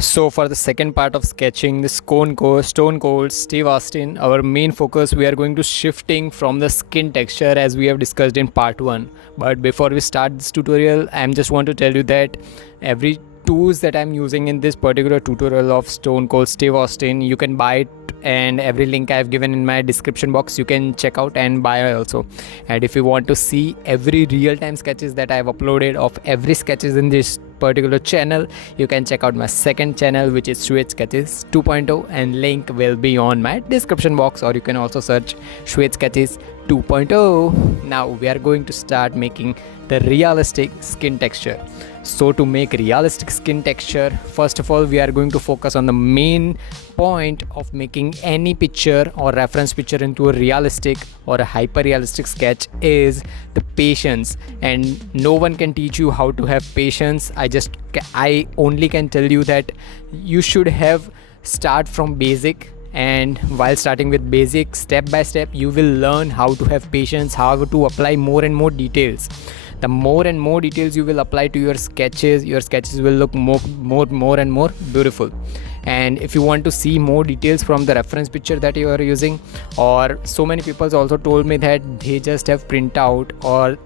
So for the second part of sketching the Stone Cold Steve Austin, our main focus we are going to shifting from the skin texture as we have discussed in part 1. But before we start this tutorial, I am just want to tell you that every tools that I'm using in this particular tutorial of Stone Cold Steve Austin, you can buy it, and every link I've given in my description box you can check out and buy also. And if you want to see every real-time sketches that I've uploaded of every sketches in this particular channel, you can check out my second channel, which is Shwet Sketches 2.0, and link will be on my description box, or you can also search Shwet Sketches 2.0. Now we are going to start making the realistic skin texture. So to make realistic skin texture, first of all we are going to focus on the main point of making any picture or reference picture into a realistic or a hyper realistic sketch is the patience. And no one can teach you how to have patience. I only can tell you that you should have start from basic, and while starting with basic, step by step you will learn how to have patience, how to apply more and more details. The more and more details you will apply to your sketches will look more and more beautiful. And if you want to see more details from the reference picture that you are using, or so many people also told me that they just have printout, or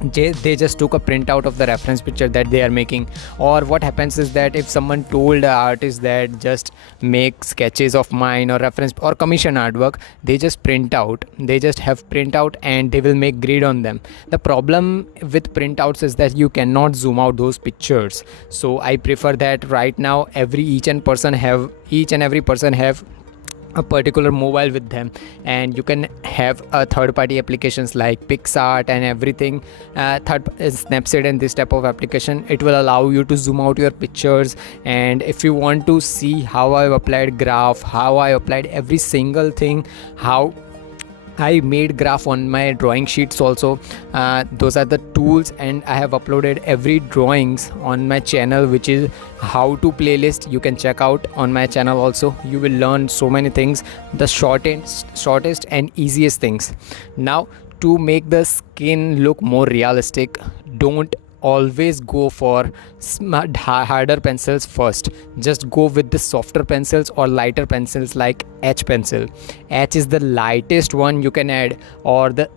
they just took a printout of the reference picture that they are making. Or what happens is that if someone told an artist that just make sketches of mine or reference or commission artwork, they just have printout and they will make grid on them. The problem with printouts is that you cannot zoom out those pictures. So I prefer that right now each and every person have a particular mobile with them, and you can have a third-party applications like PixArt and everything, Snapseed and this type of application. It will allow you to zoom out your pictures. And if you want to see how I've applied graph, how I applied every single thing, how I made graph on my drawing sheets also, those are the tools, and I have uploaded every drawings on my channel, which is how to playlist. You can check out on my channel also. You will learn so many things, the shortest and easiest things. Now to make the skin look more realistic, don't always go for harder pencils first. Just go with the softer pencils or lighter pencils like H pencil. H is the lightest one you can add. Or the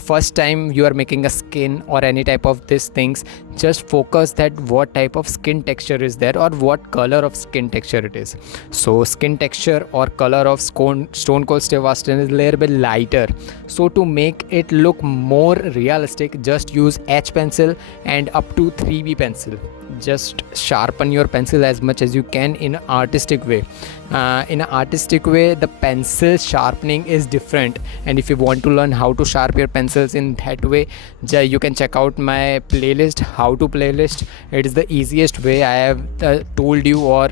first time you are making a skin or any type of these things, just focus that what type of skin texture is there or what color of skin texture it is. So skin texture or color of Stone Cold Steve Austin is a little bit lighter. So to make it look more realistic, just use H pencil and up to 3B pencil. Just sharpen your pencil as much as you can in an artistic way. In an artistic way, the pencil sharpening is different, and if you want to learn how to sharpen your pencils in that way, you can check out my playlist, how to playlist. It is the easiest way. I have told you, or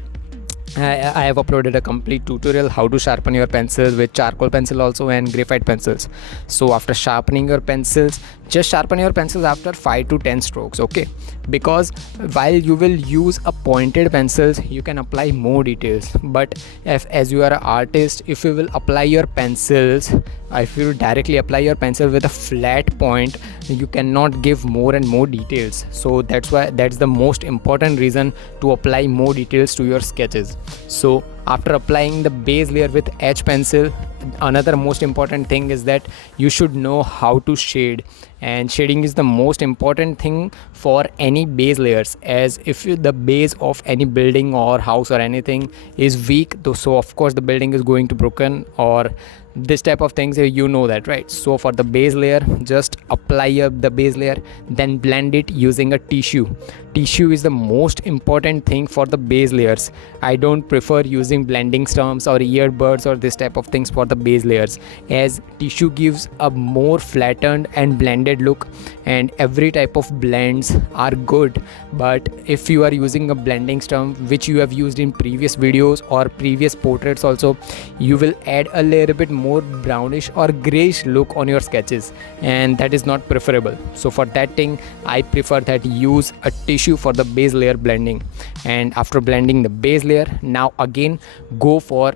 I have uploaded a complete tutorial how to sharpen your pencils with charcoal pencil also and graphite pencils. So after sharpening your pencils, just sharpen your pencils after 5 to 10 strokes, okay? Because while you will use a pointed pencils, you can apply more details. But as you are an artist, if you will apply your pencils, if you directly apply your pencil with a flat point, you cannot give more and more details. So that's the most important reason to apply more details to your sketches. So after applying the base layer with H pencil, another most important thing is that you should know how to shade. And shading is the most important thing for any base layers, as if the base of any building or house or anything is weak, so of course the building is going to broken, or this type of things, you know that, right? So for the base layer, just apply the base layer, then blend it using a tissue. Tissue is the most important thing for the base layers. I don't prefer using blending stumps or earbuds or this type of things for the base layers, as tissue gives a more flattened and blended look, and every type of blends are good. But if you are using a blending stump, which you have used in previous videos or previous portraits also, you will add a little bit more brownish or grayish look on your sketches, and that is not preferable. So for that thing, I prefer that use a tissue for the base layer blending. And after blending the base layer, now again go for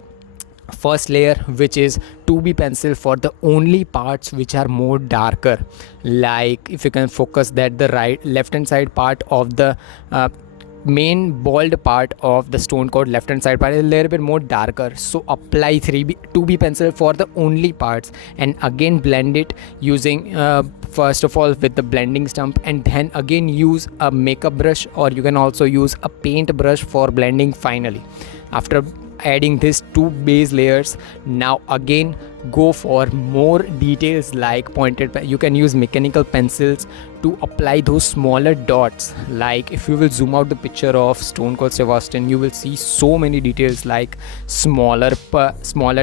first layer, which is 2B pencil for the only parts which are more darker. Like if you can focus that the left hand side part of the main bald part of the Stone Cold left hand side part is a little bit more darker, so apply 2B pencil for the only parts, and again blend it using first of all with the blending stump, and then again use a makeup brush, or you can also use a paint brush for blending finally. After adding these two base layers, now again go for more details like pointed you can use mechanical pencils to apply those smaller dots. Like if you will zoom out the picture of Stone Cold Steve Austin, you will see so many details like smaller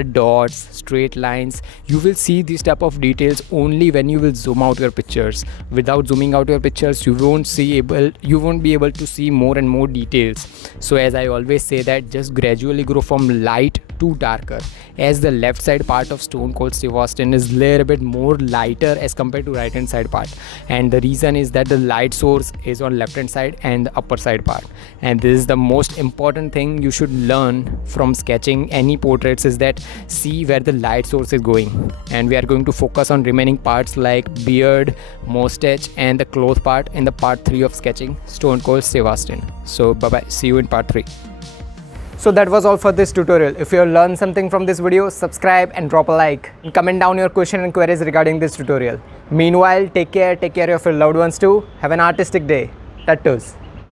dots, straight lines. You will see these type of details only when you will zoom out your pictures. Without zooming out your pictures, you won't be able to see more and more details. So as I always say, that just gradually grow from light to darker, as the left side part of Stone Cold Steve Austin is little bit more lighter as compared to right hand side part, and the reason is that the light source is on left hand side and the upper side part. And this is the most important thing you should learn from sketching any portraits, is that see where the light source is going. And we are going to focus on remaining parts like beard, mustache and the cloth part in the part 3 of sketching Stone Cold Steve Austin. So bye bye, see you in part 3. So that was all for this tutorial. If you have learned something from this video, subscribe and drop a like. And comment down your question and queries regarding this tutorial. Meanwhile, take care of your loved ones too. Have an artistic day. Tattoos.